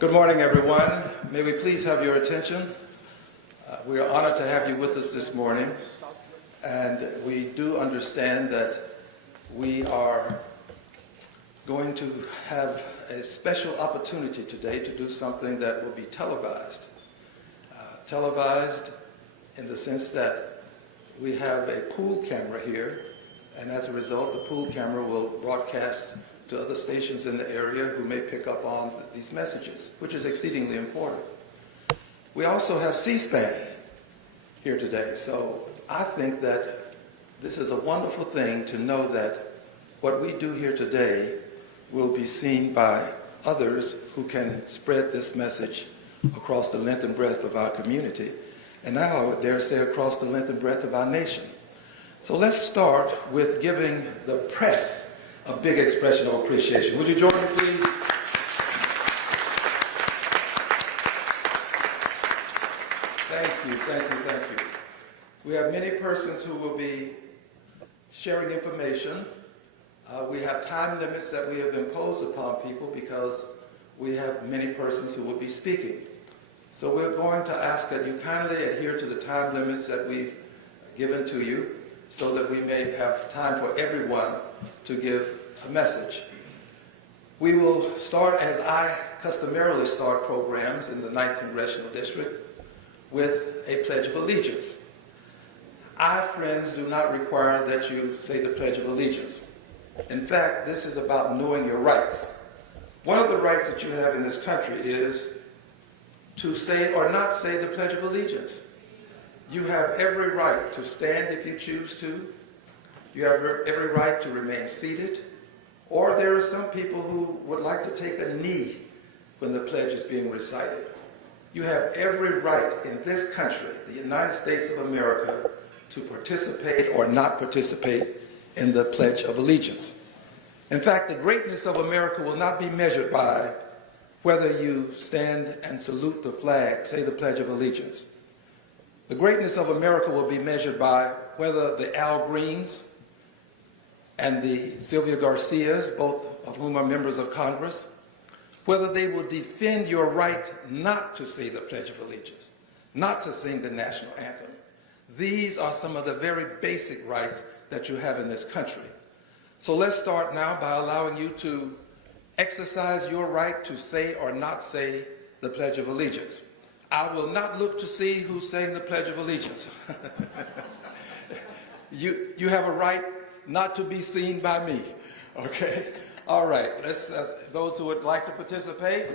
Good morning, everyone. May we please have your attention. We are honored to have you with us this morning, and we do understand that we are going to have a special opportunity today to do something that will be televised. Televised in the sense that we have a pool camera here, and as a result, the pool camera will broadcast to other stations in the area who may pick up on these messages, which is exceedingly important. We also have C-SPAN here today, so I think that this is a wonderful thing to know that what we do here today will be seen by others who can spread this message across the length and breadth of our community, and now I would dare say across the length and breadth of our nation. So let's start with giving the press a big expression of appreciation. Would you join me, please? Thank you, thank you, thank you. We have many persons who will be sharing information. We have time limits that we have imposed upon people because we have many persons who will be speaking. So we're going to ask that you kindly adhere to the time limits that we've given to you so that we may have time for everyone to give a message. We will start, as I customarily start programs in the 9th Congressional District, with a Pledge of Allegiance. Our friends do not require that you say the Pledge of Allegiance. In fact, this is about knowing your rights. One of the rights that you have in this country is to say or not say the Pledge of Allegiance. You have every right to stand if you choose to. You have every right to remain seated. Or there are some people who would like to take a knee when the pledge is being recited. You have every right in this country, the United States of America, to participate or not participate in the Pledge of Allegiance. In fact, the greatness of America will not be measured by whether you stand and salute the flag, say the Pledge of Allegiance. The greatness of America will be measured by whether the Al Greens and the Sylvia Garcias, both of whom are members of Congress, whether they will defend your right not to say the Pledge of Allegiance, not to sing the national anthem. These are some of the very basic rights that you have in this country. So let's start now by allowing you to exercise your right to say or not say the Pledge of Allegiance. I will not look to see who's saying the Pledge of Allegiance. You have a right not to be seen by me, okay? All right, let's, those who would like to participate,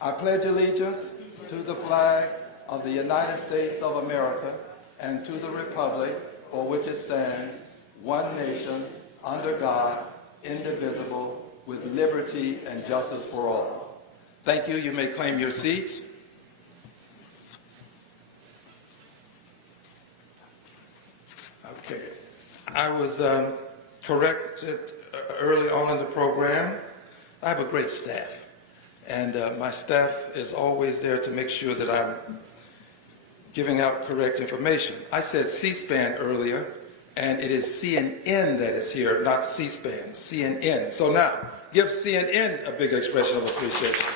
I pledge allegiance to the flag of the United States of America and to the republic for which it stands, one nation, under God, indivisible, with liberty and justice for all. Thank you. You may claim your seats. Okay. I was corrected early on in the program. I have a great staff, and my staff is always there to make sure that I'm giving out correct information. I said C-SPAN earlier, and it is CNN that is here, not C-SPAN, CNN. So now, give CNN a big expression of appreciation.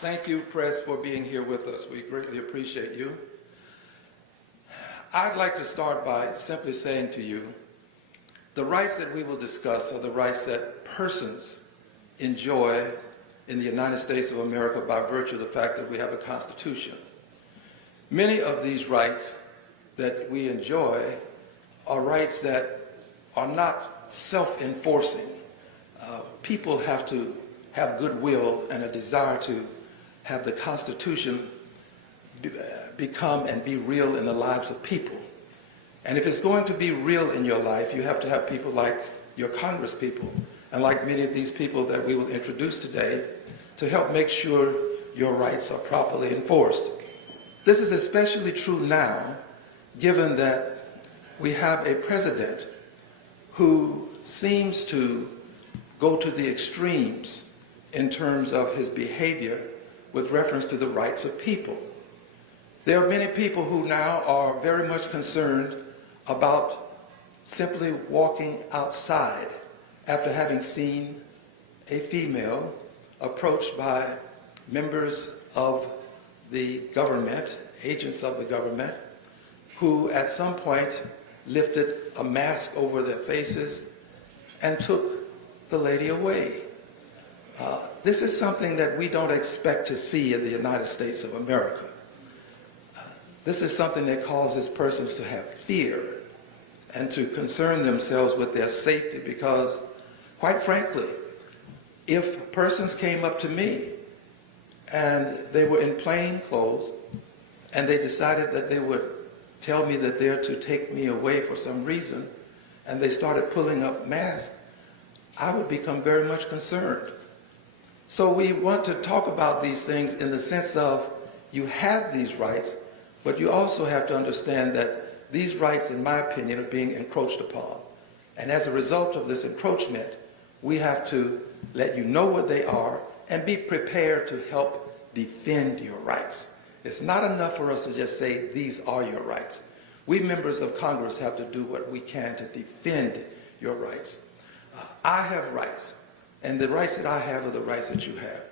Thank you, press, for being here with us. We greatly appreciate you. I'd like to start by simply saying to you, the rights that we will discuss are the rights that persons enjoy in the United States of America by virtue of the fact that we have a Constitution. Many of these rights that we enjoy are rights that are not self-enforcing. People have to have goodwill and a desire to have the Constitution become and be real in the lives of people. And if it's going to be real in your life, you have to have people like your Congress people and like many of these people that we will introduce today to help make sure your rights are properly enforced. This is especially true now, given that we have a president who seems to go to the extremes in terms of his behavior with reference to the rights of people. There are many people who now are very much concerned about simply walking outside after having seen a female approached by members of the government, agents of the government, who at some point lifted a mask over their faces and took the lady away. This is something that we don't expect to see in the United States of America. This is something that causes persons to have fear and to concern themselves with their safety because, quite frankly, if persons came up to me and they were in plain clothes and they decided that they would tell me that they're to take me away for some reason and they started pulling up masks, I would become very much concerned. So we want to talk about these things in the sense of you have these rights, but you also have to understand that these rights, in my opinion, are being encroached upon. And as a result of this encroachment, we have to let you know what they are and be prepared to help defend your rights. It's not enough for us to just say, these are your rights. We members of Congress have to do what we can to defend your rights. I have rights, and the rights that I have are the rights that you have.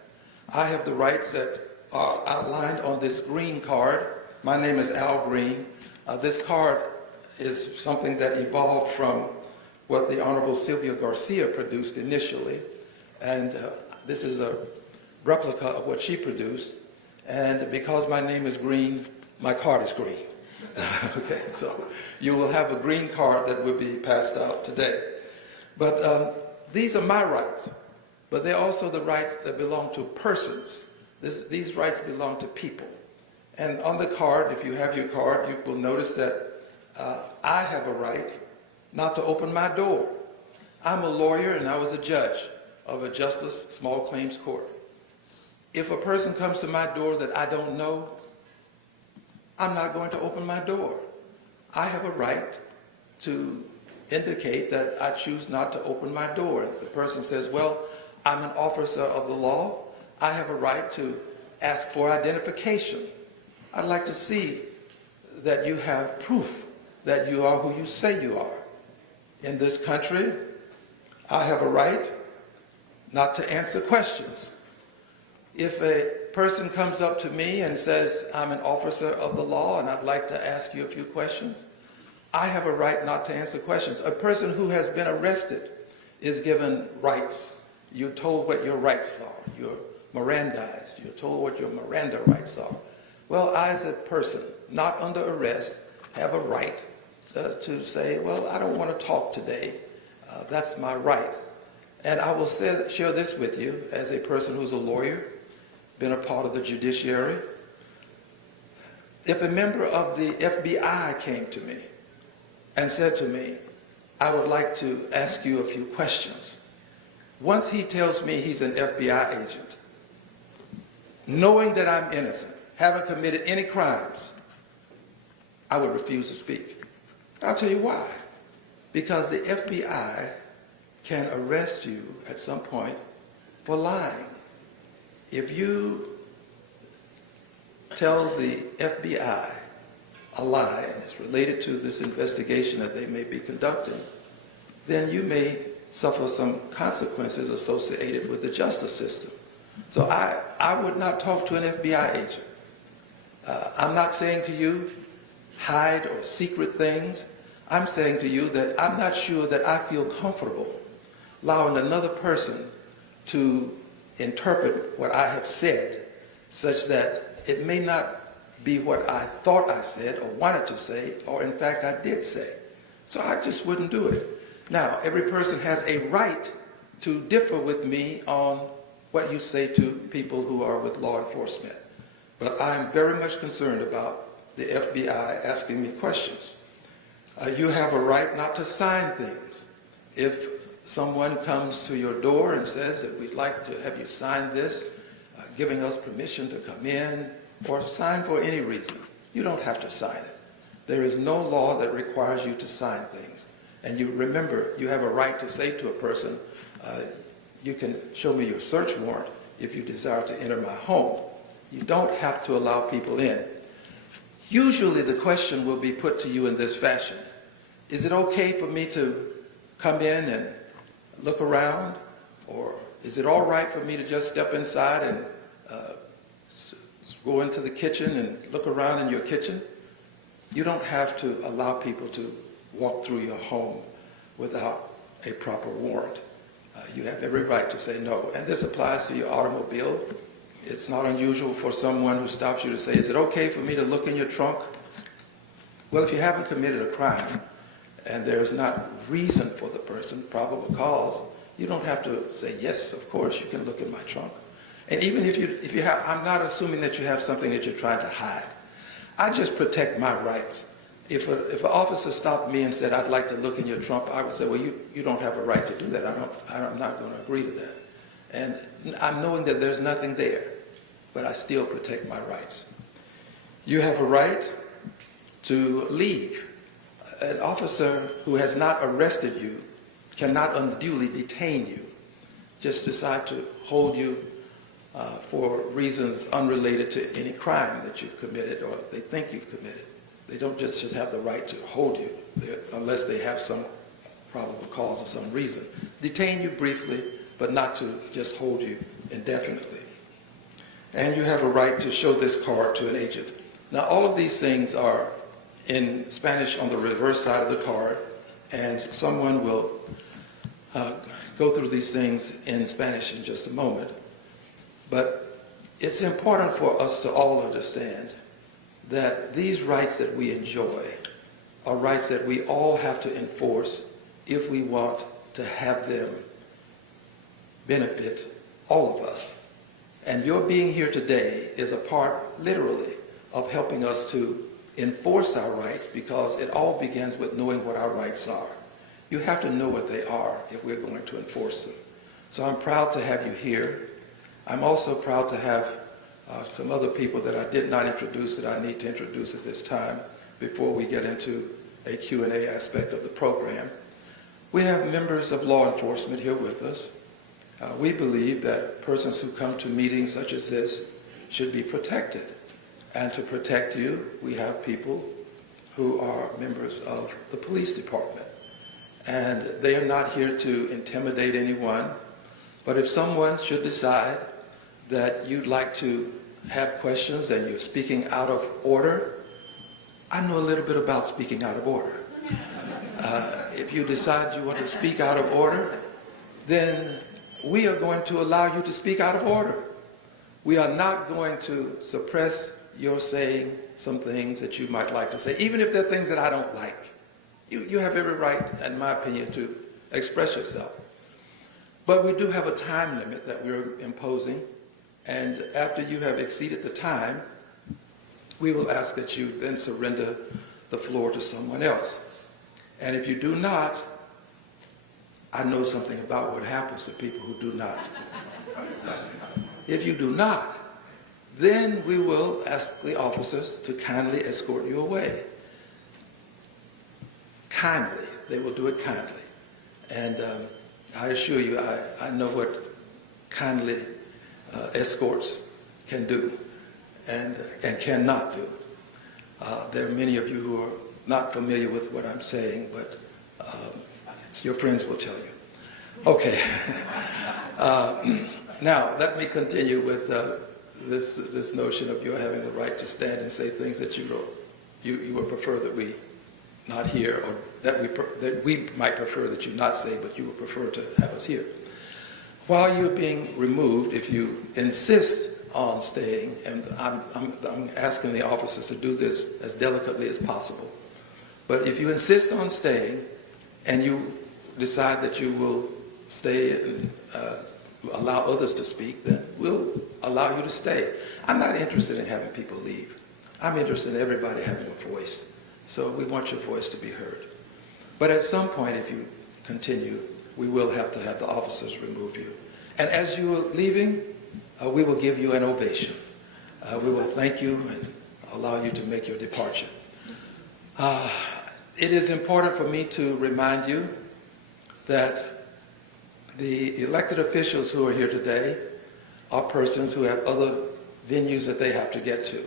I have the rights that are outlined on this green card. My name is Al Green. This card is something that evolved from what the Honorable Sylvia Garcia produced initially, and this is a replica of what she produced. And because my name is Green, my card is green. Okay, so you will have a green card that will be passed out today. But these are my rights, but they're also the rights that belong to persons. These rights belong to people. And on the card, if you have your card, you will notice that I have a right not to open my door. I'm a lawyer and I was a judge of a justice small claims court. If a person comes to my door that I don't know, I'm not going to open my door. I have a right to indicate that I choose not to open my door. If the person says, well, I'm an officer of the law, I have a right to ask for identification. I'd like to see that you have proof that you are who you say you are. In this country, I have a right not to answer questions. If a person comes up to me and says, I'm an officer of the law and I'd like to ask you a few questions, I have a right not to answer questions. A person who has been arrested is given rights. You're told what your rights are. You're Mirandized. You're told what your Miranda rights are. Well, I as a person not under arrest have a right to say, well, I don't want to talk today. That's my right. And I will share this with you as a person who's a lawyer, been a part of the judiciary. If a member of the FBI came to me and said to me, I would like to ask you a few questions. Once he tells me he's an FBI agent, knowing that I'm innocent, haven't committed any crimes, I would refuse to speak. I'll tell you why. Because the FBI can arrest you at some point for lying. If you tell the FBI a lie and it's related to this investigation that they may be conducting, then you may suffer some consequences associated with the justice system. So I would not talk to an FBI agent. I'm not saying to you, hide or secret things. I'm saying to you that I'm not sure that I feel comfortable allowing another person to interpret what I have said such that it may not be what I thought I said or wanted to say, or in fact I did say. So I just wouldn't do it. Now, every person has a right to differ with me on what you say to people who are with law enforcement. But I'm very much concerned about the FBI asking me questions. You have a right not to sign things. If someone comes to your door and says that we'd like to have you sign this, giving us permission to come in, or sign for any reason, you don't have to sign it. There is no law that requires you to sign things. And you remember, you have a right to say to a person, you can show me your search warrant if you desire to enter my home. You don't have to allow people in. Usually the question will be put to you in this fashion. Is it okay for me to come in and look around? Or Is it all right for me to just step inside and go into the kitchen and look around in your kitchen? You don't have to allow people to walk through your home without a proper warrant. You have every right to say no. And this applies to your automobile. It's not unusual for someone who stops you to say, is it okay for me to look in your trunk? Well, if you haven't committed a crime and there's not reason for the person, probable cause, you don't have to say, yes, of course, you can look in my trunk. And even if you have, I'm not assuming that you have something that you're trying to hide. I just protect my rights. If an officer stopped me and said, I'd like to look in your trunk, I would say, well, you don't have a right to do that. I'm not going to agree to that. And I'm knowing that there's nothing there, but I still protect my rights. You have a right to leave. An officer who has not arrested you cannot unduly detain you, just decide to hold you for reasons unrelated to any crime that you've committed or they think you've committed. They don't just have the right to hold you unless they have some probable cause or some reason. Detain you briefly, but not to just hold you indefinitely. And you have a right to show this card to an agent. Now, all of these things are in Spanish on the reverse side of the card, and someone will go through these things in Spanish in just a moment. But it's important for us to all understand that these rights that we enjoy are rights that we all have to enforce if we want to have them benefit all of us. And your being here today is a part, literally, of helping us to enforce our rights, because it all begins with knowing what our rights are. You have to know what they are if we're going to enforce them. So I'm proud to have you here. I'm also proud to have some other people that I did not introduce that I need to introduce at this time before we get into a Q&A aspect of the program. We have members of law enforcement here with us. We believe that persons who come to meetings such as this should be protected. And to protect you, we have people who are members of the police department. And they are not here to intimidate anyone, but if someone should decide that you'd like to have questions and you're speaking out of order, I know a little bit about speaking out of order. If you decide you want to speak out of order, then we are going to allow you to speak out of order. We are not going to suppress your saying some things that you might like to say, even if they're things that I don't like. You have every right, in my opinion, to express yourself. But we do have a time limit that we're imposing, and after you have exceeded the time, we will ask that you then surrender the floor to someone else. And if you do not, I know something about what happens to people who do not. If you do not, then we will ask the officers to kindly escort you away. Kindly. They will do it kindly. And I assure you, I know what kindly escorts can do and cannot do. There are many of you who are not familiar with what I'm saying, but your friends will tell you. Okay. Now, let me continue with this notion of your having the right to stand and say things that you would prefer that we not hear, or that we might prefer that you not say, but you would prefer to have us hear. While you're being removed, if you insist on staying, and I'm asking the officers to do this as delicately as possible, but if you insist on staying and you decide that you will stay and allow others to speak, then we'll allow you to stay. I'm not interested in having people leave. I'm interested in everybody having a voice. So we want your voice to be heard. But at some point, if you continue, we will have to have the officers remove you. And as you are leaving, we will give you an ovation. We will thank you and allow you to make your departure. It is important for me to remind you that the elected officials who are here today are persons who have other venues that they have to get to.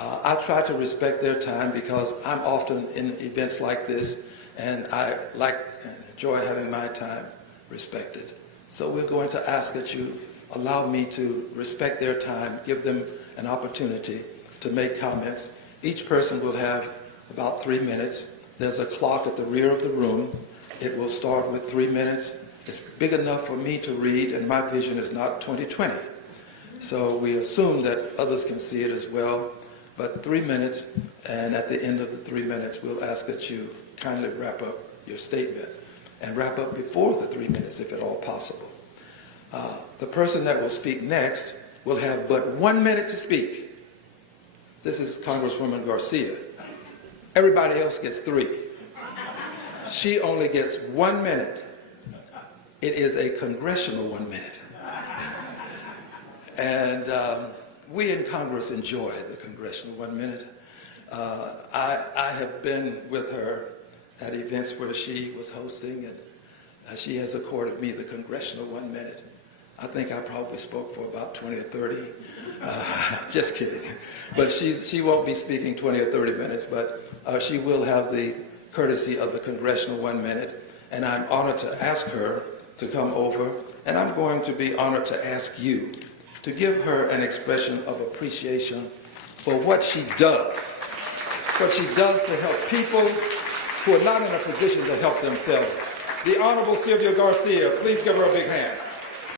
I try to respect their time because I'm often in events like this, and I like and enjoy having my time respected. So we're going to ask that you allow me to respect their time, give them an opportunity to make comments. Each person will have about 3 minutes. There's a clock at the rear of the room. It will start with 3 minutes. It's big enough for me to read, and my vision is not 20/20. So we assume that others can see it as well. But 3 minutes, and at the end of the 3 minutes, we'll ask that you kindly wrap up your statement, and wrap up before the 3 minutes if at all possible. The person that will speak next will have but 1 minute to speak. This is Congresswoman Garcia. Everybody else gets 3. She only gets 1 minute. It is a congressional 1 minute. And we in Congress enjoy the congressional 1 minute. I have been with her at events where she was hosting, and she has accorded me the congressional 1 minute. I think I probably spoke for about 20 or 30. Just kidding. But she won't be speaking 20 or 30 minutes, but she will have the courtesy of the congressional 1 minute. And I'm honored to ask her to come over, and I'm going to be honored to ask you to give her an expression of appreciation for what she does to help people who are not in a position to help themselves. The Honorable Sylvia Garcia, please give her a big hand.